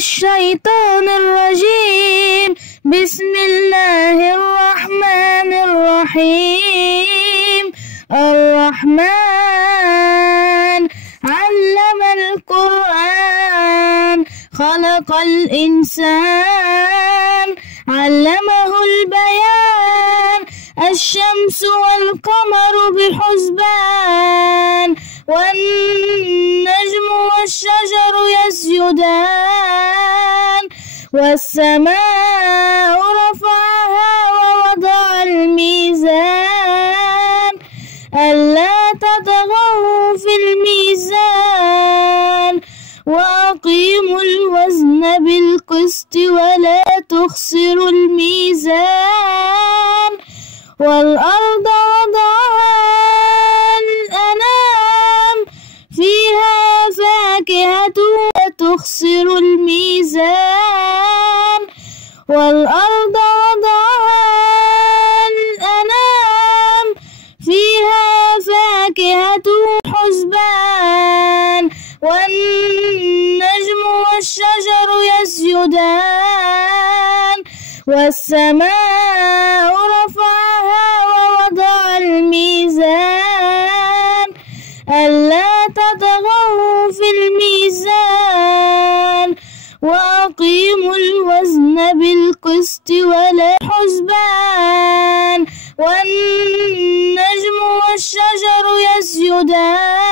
الشيطان الرجيم. بسم الله الرحمن الرحيم. الرحمن علم القرآن خلق الإنسان علمه البيان. الشمس والقمر بحسبان والنجم والشجر يسجدان. والسماء رفعها ووضع الميزان ألا تطغوا في الميزان وأقيموا الوزن بالقسط ولا تخسروا الميزان. والأرض وضعها للأنام فيها فاكهة وتخسر الميزان. والأرض وضعها للأنام فيها فاكهة حسبان والنجم والشجر يسجدان. والسماء رفعها ووضع الميزان ألا تطغوا في الميزان وأقيموا الوزن بالقسط ولا حسبان. والنجم والشجر يسجدان.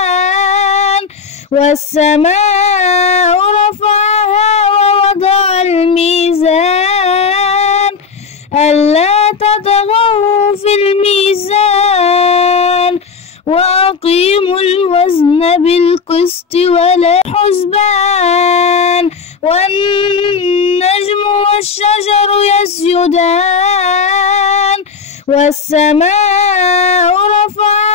والسماء رفعها ووضع الميزان ألا تطغوا في الميزان وأقيموا الوزن بالقسط ولا حسبان. والنجم والشجر يسجدان. والسماء رفعها